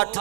8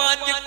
5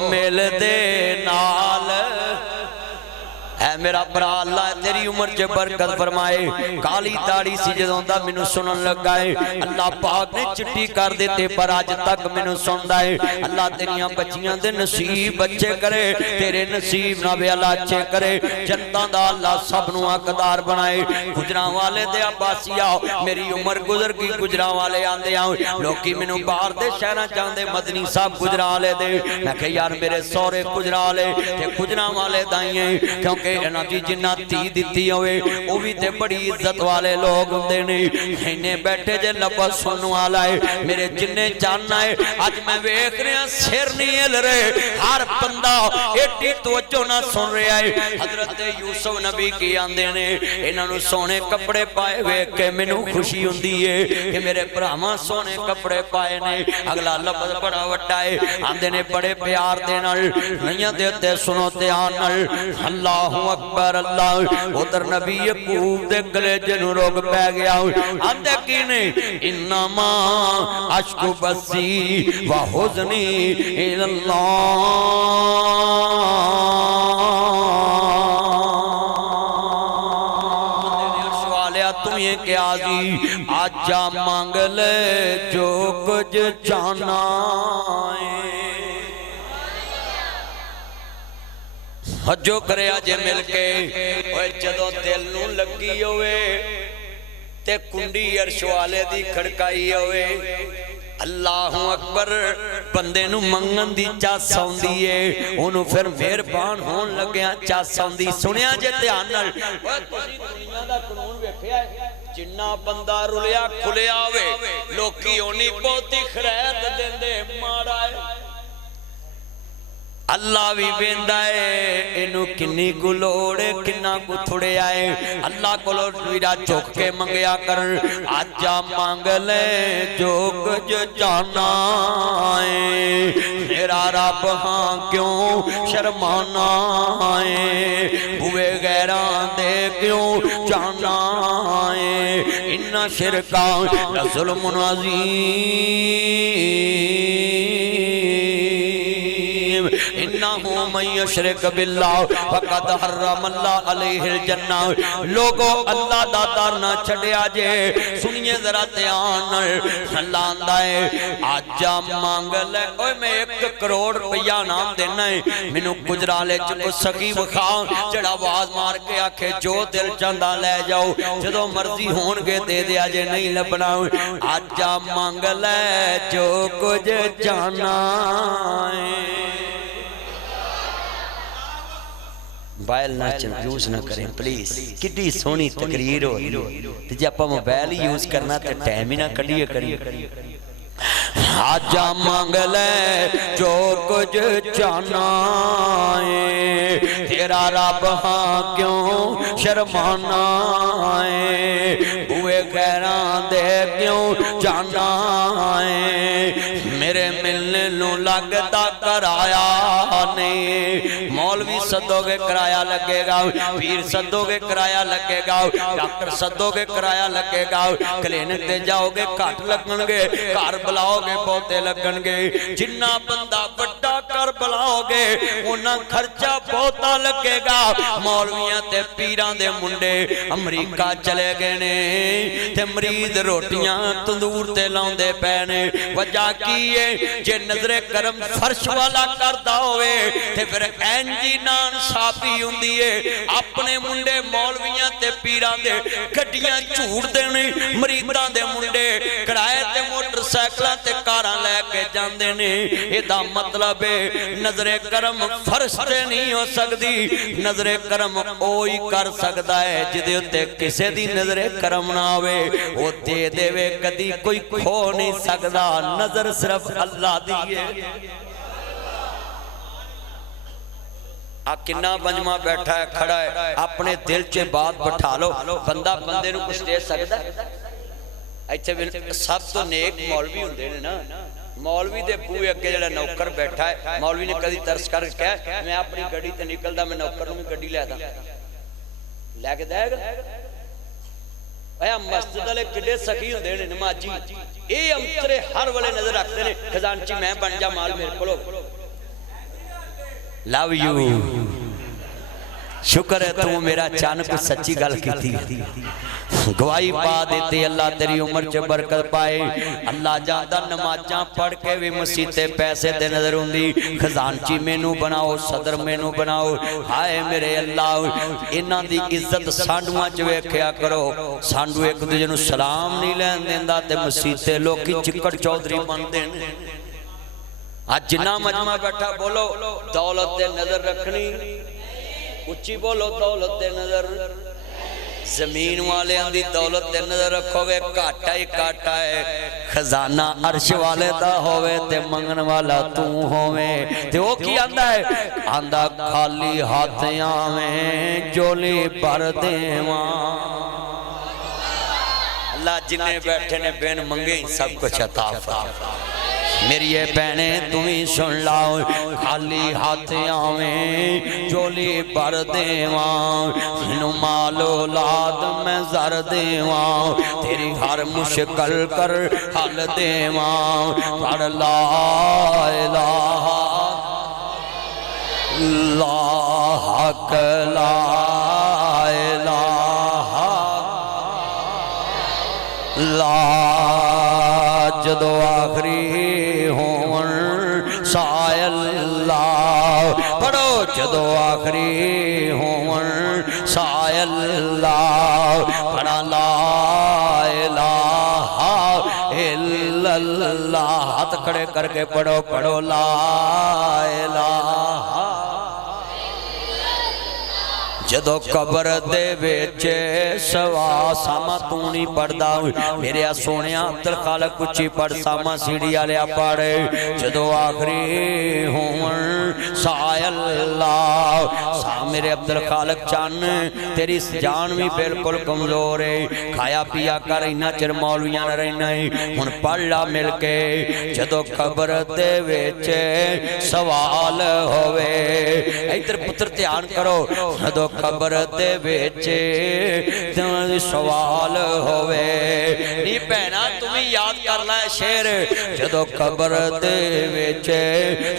مل دے نال اے میرا برا اللہ تیری عمر چے برکت فرمائے کالی داڑھی سی جدوں دا مینوں سنن لگا ہے اللہ پاک نے چٹی کر دیتے پر آج تک مینوں سندا ہے اللہ تیریاں بچیاں دے نصیب اچھے کرے تیرے نصیب نہ بھی اللہ اچھے کرے جنتاں دا اللہ سب نو حقدار بنائے گجراں والے دے عباسی آؤ میری عمر گزر گئی گجراں والے آندے آؤ لوکی مینوں باہر دے شہراں چاندے مدنی صاحب گجراں والے دے میں کہ یار میرے سورے گجراں والے تے گجراں والے دائیں کیونکہ انہاں دی جنہ تی دیتی ہوئے وہ بھی تے بڑی عزت والے لوگ ہوندے نے انہیں بیٹھے جے لفظ سنن والا ہے میرے جننے جاننا ہے اج میں ویکھ رہا سر نہیں ہل رہے ہر بندہ ایڈی توجہ نہ سن رہا ہے حضرت یوسف نبی کی آندے نے انہاں نوں سونے کپڑے پائے ویکھ کے مینوں خوشی ہوندی ہے کہ میرے بھراواں سونے کپڑے پائے نے اگلا لفظ بڑا وڈا ہے آندے نے بڑے پیار دے نال نئیاں دے تے سنو دھیان نال اللہ اکبر اللہ ادھر نبی یعقوب دے گلے جنوں روگ پہ گیا آندے کی نہیں انما اشکو بسی و حزنی الاللہ تمہیں کیا جی آجا مانگ لے جو کچھ جانا جو کرے آجے مل کے اوہ جدو دل نو لگی ہوئے تے کنڈی عرش والے دی کھڑکائی ہوئے اللہ اکبر بندے نو منگن دی چاہ سوندی ہے انہوں پھر مہربان ہون لگیاں چاہ سوندی سنیا جے دھیان نال اوہ تسی دنیا دا قانون ویکھیا ہے جنہ بندہ رلیا کھلیا ہوئے لوکی ہونی بہتی خرید دیندے مارا ہے اللہ بھی بیندہ ہے انہوں کنی کو لوڑے کنہ کو تھوڑے آئے اللہ کو لوڑا چوک کے منگیا کر آجا مانگ لے جو کچھ جانا ہے میرا رب ہاں کیوں شرمانا ہے بوئے غیران دے کیوں جانا ہے انہا شرکان ظلم انہو من یشرک باللہ فقد حرم اللہ علیہ الجنہ لوگو اللہ دادار نہ چھڑے آجے سنیے ذرا دھیان اللہ آندہ ہے آجا مانگ لے اوہ میں 1 کروڑ روپیہ نام دینا ہے منو گجرالے چکو سکی وخاں چڑا آواز مار کے آکھے جو دل چاندہ لے جاؤ جدو مرضی ہون گے دے دے آجے نہیں لبنا آجا مانگ لے جو کچھ جانا ہے موبائل نہ یوز نہ کریں پلیز کتنی سونی تقریر ہو تو جب آپ موبائل یوز کرنا تو ٹائم ہی نہ کڑیے کریے آجا مانگ لے جو کچھ جانا ہے تیرا رب ہاں کیوں شرمانا ہے بوئے غیران دے کیوں جانا ہے میرے ملنے نو لگتا کرایا نہیں مولوی صدو کے کرایہ لگے گا پیر صدو کے کرایہ لگے گا ڈاکٹر صدو کے کرایہ لگے گا کلینک دے جاؤ گے کٹ لگن گے کار بلاؤ گے بہتے لگن گے جنہ بندہ بڑا کر بلاؤ گے انہاں خرچہ بہتا لگے گا مولویاں تے پیران دے منڈے امریکہ چلے گئے نے تے مرید روٹیاں تندور تے لاؤندے پینے وجہ کیے جے نظر کرم فرش والا کردہ ہوئے تے پھر اینجی نان صافی ہوں دیئے اپنے منڈے مولویاں تے پیران دے گھڑیاں چھوڑ دینے مریدان دے منڈے کرائے تے موٹر سیکلہ تے کاران لے کے جان دینے ایدہ مطلب ہے نظر کرم فرش تے نہیں ہو سکتی نظر کرم اوئی کر سکتا ہے جدے ہوتے کسے دی نظر کرم نہ ہوئے وہ دے دے وے کدی کوئی کھو نہیں سکتا نظر صرف اللہ دیئے کنہ بنجمہ بیٹھا ہے کھڑا ہے اپنے دل چے بات بٹھا لو بندہ بندے نو کچھ دے سکتا ہے ایچھے سب تو نیک مولوی ہوں دے نا مولوی دے بوئے اگے جڑا نوکر بیٹھا ہے مولوی نے کدی ترس کر کہا میں اپنی گڑی تے نکل دا میں نوکر نو میں گڑی لے دا لے کے دے گا اے مسجد علیہ کڈے سخی ہوں دے نمازی اے امترے ہر والے نظر رکھتے نے خزانچی میں بن جا مال میرے کھلو love you شکر ہے تو میرا چان کو سچی گل کی تھی گواہی پا دیتے اللہ تیری عمر چ برکت پائے اللہ جاندہ نمازاں پڑھ کے بھی مسیتے پیسے دے نظر ہوندی خزانچی مینوں بناؤ صدر مینوں بناؤ ہائے میرے اللہ انہاں دی عزت سانڈواں چ ویکھیا کرو سانڈو ایک دوجے نوں سلام نہیں لین دیندا تے مسیتے لوکی چکڑ چودھری بنتے ہیں آج جنہ مجمع بیٹھا بولو دولت دے نظر رکھنی اچھی بولو دولت دے نظر زمین والے اندھی دولت دے نظر رکھو گے کاٹا ہی کاٹا ہے خزانہ عرش والے دا ہوئے تے منگن والا تو ہوئے تے وہ کی آندہ ہے آندہ خالی ہاتھیاں میں جولی پر دیواں اللہ جنہیں بیٹھے نے بین منگے سب کچھ عطا فرما میری یہ بہنیں تمہیں سن لاؤ خالی ہاتھیاں میں جولی پر دیواں انہوں مال اولاد میں زر دیواں تیری ہر مشکل کر حل دیواں پر لا الہ اللہ حق لا الہ لا جدو آخری سائے اللہ پڑھو جدو آخری ہون سائے اللہ پڑھا لا الہ الا اللہ ہاتھ کھڑے کر کے پڑھو پڑھو لا الہ جدو قبر دے ویچے سوا ساما تو نہیں پڑھدا میرے سونیا عبدالخالق کچھی پڑھ ساما سیڑھی آلیا پڑھے جدو آخری ہون سائے اللہ میرے عبدالخالق چان تیری جان بھی بالکل کمزور ہے کھایا پیا کر اینا چر مولویاں نہ رہنا ہے ہن پڑھ لا مل کے جدو قبر دے ویچے سوال ہوئے ایتر پتر تیان کرو جدو قبر دے بیچے سوال ہوئے نہیں پہنا تمہیں یاد کرنا ہے شیر جدو قبر دے بیچے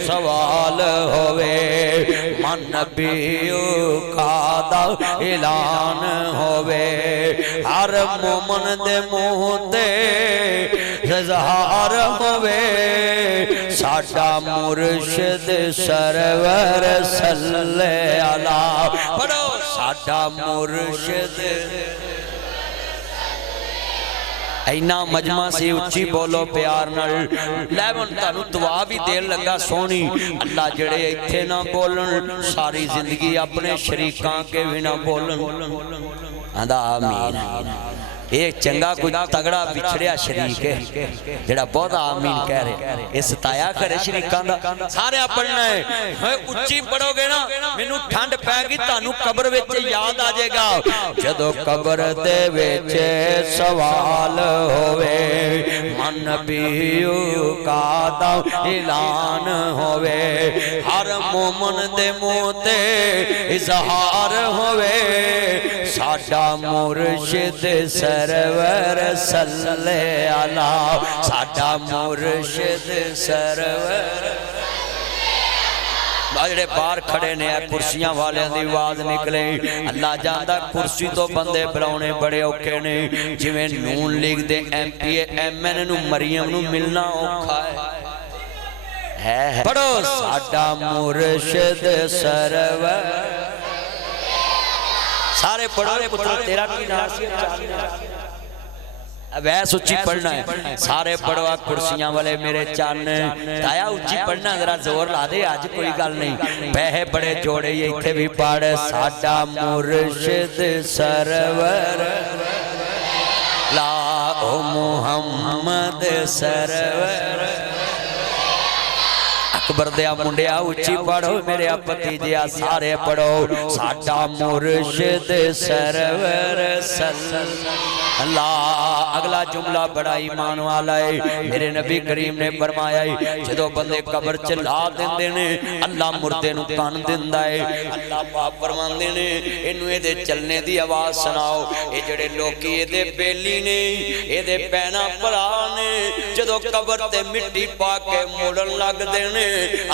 سوال ہوئے من نبیو کا دا اعلان ہوئے ہر مومن دے منہ تے اظہار ہوئے ساڈا مرشد سرور صلی اللہ پڑھو ساڈا مرشد اینا مجمع سے اچھی بولو پیار نل لیون تانو دعا بھی دیر لگا سونی اللہ جڑے ایتھے نہ بولن ساری زندگی اپنے شریکاں کے بھی نہ بولن اندہ آمین ایک چنگا کوئی تگڑا بچھڑیا شریک ہے جڑا بہت آمین کہہ رہے اس تایا کرے شریکاں دا سارے پڑھنا ہے اچھی پڑھو گے نا مینوں ٹھنڈ پے گی تانوں قبر وچ یاد آ جائے گا جدو قبر دے وچ سوال ہوئے من نبیو کا دا اعلان ہوئے ہر مومن دے منہ تے اظہار ہوئے ساڈا مرشد سرور صلی اللہ ساڈا مرشد سرور باجڑے باہر کھڑے نے کرسیاں والے دی آواز نکلے اللہ جاندہ کرسی تو بندے بلاؤنے بڑے اوکے نے جویں نون لیگ دے ایم پی ایم این نو مریم نو ملنا اوکھا ہے پڑھو ساڈا مرشد سرور سارے پڑھو پتر تیرا کی ناسی اب ایس اچھی پڑھنا ہے سارے پڑھوا کرسیاں والے میرے چان تایا اچھی پڑھنا ذرا زور لا دے آج کوئی گل نہیں پہے بڑے جوڑے یہ تھے بھی پڑھ ساڈا مرشد سرور لا محمد سرور اکبر دیا منڈیا اچھی پڑھو میرے پتیجیا سارے پڑھو ساڈا مرشد سرور صلی اللہ اگلا جملہ بڑا ایمان والا ہے، میرے نبی کریم نے فرمایا ہے جدو بندے قبر چلا دیندے نے اللہ مردے نو کان دیندا ہے، اللہ پاک فرماندے نے اینو اے دے چلنے دی آواز سناؤ، اے جڑے لوکی اے دے بیلی نے اے دے پینا پرا نے جدو قبر تے مٹی پا کے موڑن لگ دینے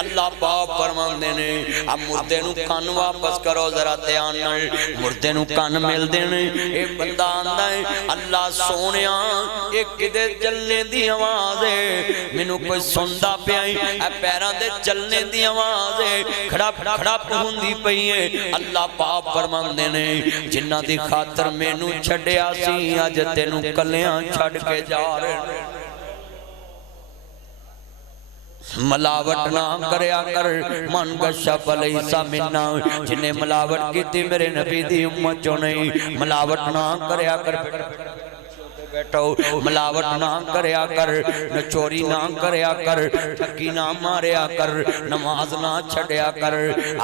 اللہ پاک فرماندے نے اب مردے نو کان واپس کرو ذرا دھیان نال، مردے نو کان مل دینے، اے بندہ آندا ہے اللہ سونیاں ایک کدے چلنے دی آواز ہے مینوں کوئی سندا پیا اے پیراں دے چلنے دی آواز ہے کھڑا کھڑا پوندی پئی ہے، اللہ پاک فرماندے نے جنہاں دی خاطر مینوں چھڈیا سی اج تینوں کلیاں چھڈ کے جا رہے ملاوٹ نہ کریا کر من گشا فلیسا منا، جنہیں ملاوٹ کی تھی میرے نبی دی امت جو نہیں، ملاوٹ نہ کریا کر بیٹھو، ملاوٹ نہ کریا کر، چوری نہ کریا کر، ٹھگی نہ ماریا کر، نماز نہ چھڑیا کر،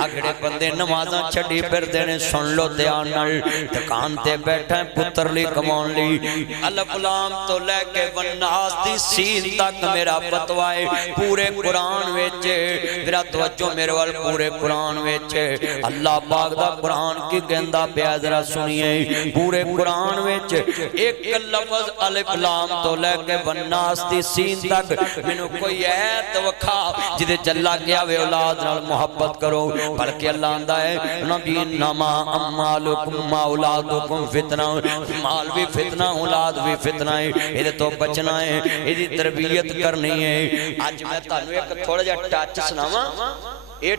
آگڑے بندے نمازاں چھڑی پھر دینے سن لو دھیان نال، دکان تے بیٹھا ہے پتر لی کمون لی، الف لام تو لے کے والناس دی سین تک میرا فتوائے پورے قرآن ویچے، میرا توجہ میرے وال پورے قرآن ویچے، اللہ پاک دا قرآن کی گندہ پیازرہ سنیے، پورے قرآن ویچے ایک لفظ الف لام تو لے کے والناس دی سین تک منو کوئی ایت وکھا جدے چلا گیا وے اولاد نال محبت کرو، بلکہ اللہ آندہ ہے نبی انما امالکم اولادکم فتنہ، مال بھی فتنہ اولاد بھی فتنہ ہے، یہ تو بچنا ہے، یہ تربیت کرنی ہے۔ آج میں تانو ایک تھوڑا جا ٹاچ سناواں، اے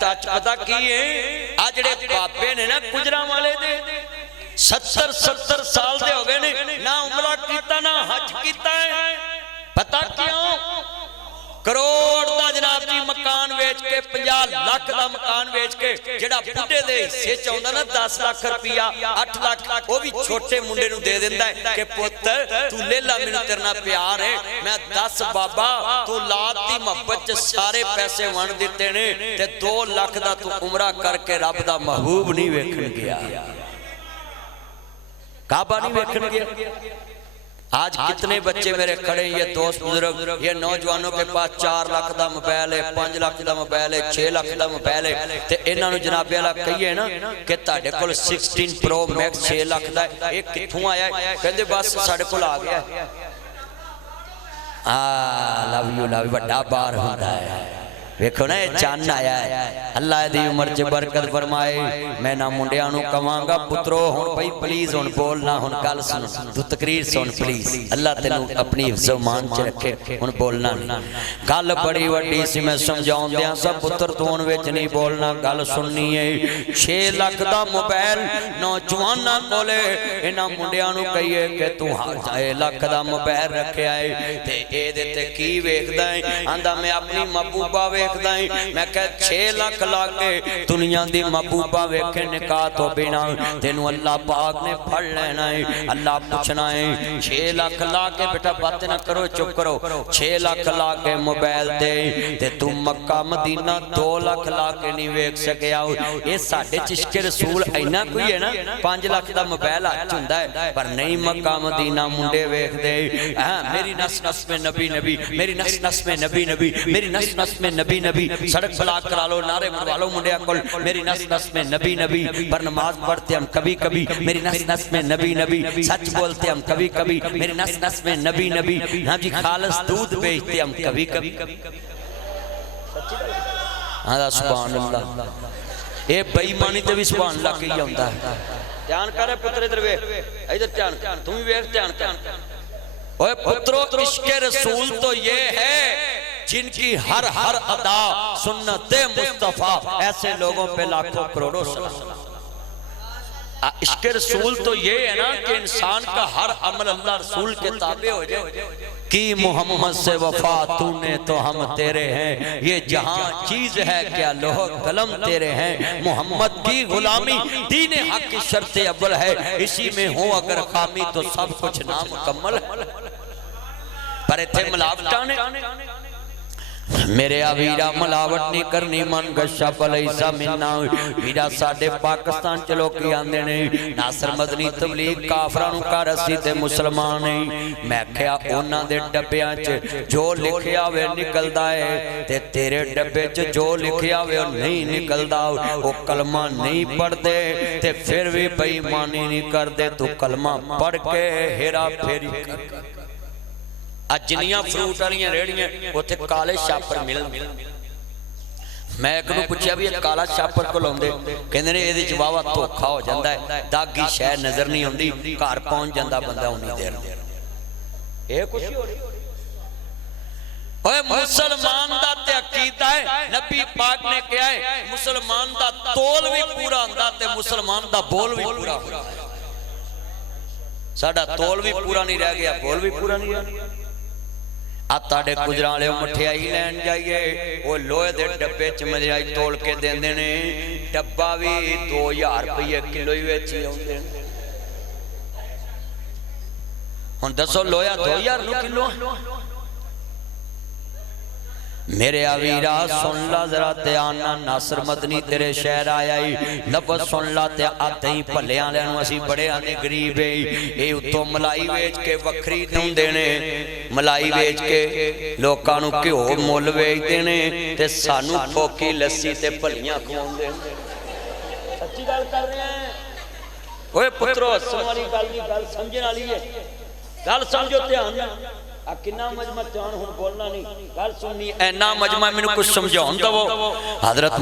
ٹاچ پتا کی ہے آجڑے پاپے نے نا کجرا والے دے 70 سال دے ہو گئے نے نہ عمرہ کیتا نہ حج کیتا ہے، پتہ کیوں؟ کروڑ دا جناب جی مکان ویچ کے 50 لاکھ دا مکان ویچ کے جڑا بڑھے دے سے چاہتا نا 10 لاکھ روپیہ 8 لاکھ وہ بھی چھوٹے منڈے نو دے دیندہ ہے کہ پتر تو لے لا میں تیرنا پیار ہے، میں 10 بابا تو لاد دی محبت سارے پیسے وان دیتے نے تے 2 لاکھ دا تو عمرہ کر کے رب دا محبوب نہیں ویکھن گیا، کعبہ نہیں ویکھن گیا۔ آج کتنے بچے میرے کھڑے یہ دوست بزرگ یہ نوجوانوں کے پاس 4 لاکھ دا موبائل ہے، 5 لاکھ دا موبائل ہے، 6 لاکھ دا موبائل ہے، تے انہاں نو جناب اللہ کہیے نا کہ تہاڈے کول 16 پرو میکس 6 لاکھ دا ہے، ایک کتھوں آیا ہے؟ کہندے بس ساڈے کول آ گیا ہے۔ لو یو بڑا بار ہوندا ہے، ویکھو نا یہ چاند آیا ہے، اللہ دی عمر چ برکت فرمائے۔ میں نہ منڈیاں نو کہاں گا پترو ہن بھائی پلیز ہن بولنا، ہن گل سن تو تقریر سن پلیز، اللہ تینوں اپنی حفظ و مان چ رکھے، ہن بولنا نہیں، گل بڑی وڈی سی میں سمجھاؤں دیاں سب پتر تو ہن وچ نہیں بولنا، گل سننی ہے۔ 6 لاکھ دا موبائل نوجواناں کولے، انہاں منڈیاں نو کہیے کہ تو 6 لاکھ دا موبائل رکھیا ہے تے اے دے تے کی ویکھدا ہے؟ آندا میں اپنی محبوبہ میں کہ 6 لاکھ لاکے دنیا دی محبوبہ ویکھے نکاح تو بنا تینوں اللہ پاک نے پڑھ لینا ہے، اللہ پوچھنا ہے 6 لاکھ لاکے بیٹا باتیں نہ کرو چپ کرو، 6 لاکھ لاکے موبائل دے تے تم مکہ مدینہ 2 لاکھ لاکے نہیں ویکھ سکیا، یہ ساڑھے چشک رسول اینا کوئی ہے نا 5 لاکھ دا موبائل آج چندہ ہے پر نہیں مکہ مدینہ منڈے ویکھ دے، میری نس نس میں نبی نبی، میری نس نس میں نبی نبی، میری نس نس میں نبی نبی، سڑک بلاک کرا لو نعرے مروالو منڈیا کل، میری نس نس میں نبی نبی، پر نماز پڑھتے ہم کبھی کبھی، میری نس نس میں نبی نبی، سچ بولتے ہم کبھی کبھی، میری نس نس میں نبی نبی، ہاں جی خالص دودھ بیچتے ہم کبھی کبھی، ہاں سبحان اللہ، اے بھائی مانی تے بھی سبحان اللہ کی ہوندہ ہے، دھیان کرے پتر ادھر وے، ادھر دھیان تم بھی ویکھ دھیان کر، اوہ پترو عشق رسول تو یہ ہے جن کی ہر ادا سنت مصطفیٰ، ایسے لوگوں پہ لاکھوں کروڑوں سلام۔ عشق رسول تو یہ ہے نا کہ انسان کا ہر عمل اللہ رسول کے تابع ہو جائے، کی محمد سے وفا تو نے تو ہم تیرے ہیں، یہ جہاں چیز ہے کیا لوح قلم تیرے ہیں، محمد کی غلامی دین حق کی شرط اول ہے، اسی میں ہو اگر خامی تو سب کچھ نامکمل ہے، پر اتھے ملاوٹانے میرے ویرا ملاوٹ نہیں کرنی من گشا پلیسا منا ویرا ساڈے پاکستان چ لوکی آندے نے ناصر مدنی تبلیغ کافراں نوں کر اسی تے مسلمان نہیں میں کہیا انہاں دے ڈبیاں چ جو لکھیا ہوئے نکلدا ہے تے تیرے ڈبے چ جو لکھیا ہوئے نہیں نکلدا او کلمہ نہیں پڑھدے تے پھر بھی بے ایمانی نہیں کردے تو کلمہ پڑھ کے ہیرا پھیری کر جنیاں فروٹ والیاں ریڑیاں اوتھے کالے شاپر ملن میں ایک نوں پوچھیا بھی یہ کالا شاپر کو لاؤندے کہندے نے ایدے وچ واوا دھوکھا ہو جاندا ہے داغی شے نظر نہیں ہوندی گھر پہنچ جاندا بندہ اونی دیر اے کچھ ہو رہی اوے مسلمان دا تے عقیدہ ہے نبی پاک نے کہا ہے مسلمان دا تول بھی پورا ہوندا تے مسلمان دا بول بھی پورا ہوندا ساڈا تول بھی پورا نہیں رہ گیا بول بھی پورا نہیں رہ گیا آتاڑے کجران لے مٹھیائی لین جائیے وہ لوہے دے ڈبے چ مٹھیائی تول کے دین دینے ڈبہ بھی 2000 روپے کلو ہی ویچی ہوندے ہن دسو لویا 2000 نو کلو میرے ویرا سن لا ذرا تے آنا ناصر مدنی تیرے شہر آیا ہی لفظ سن لا تے آتے ہی پھلیاں لینو اسی بڑے آنے گریب ہے اے اتو ملائی ویچ کے وکری دوں دینے ملائی ویچ کے لوکانو کیوں مول ویچ دینے تے سانو پھوکی لسی تے پھلیاں کھون دینے سچی گال کر رہے ہیں اوے پترو سوالی گال سمجھنا لیے گال سمجھو تے آنا کنا مجمع جان ہوں بولنا نہیں گل سننی اینا مجمع میں نے کچھ سمجھاؤں دا وہ حضرت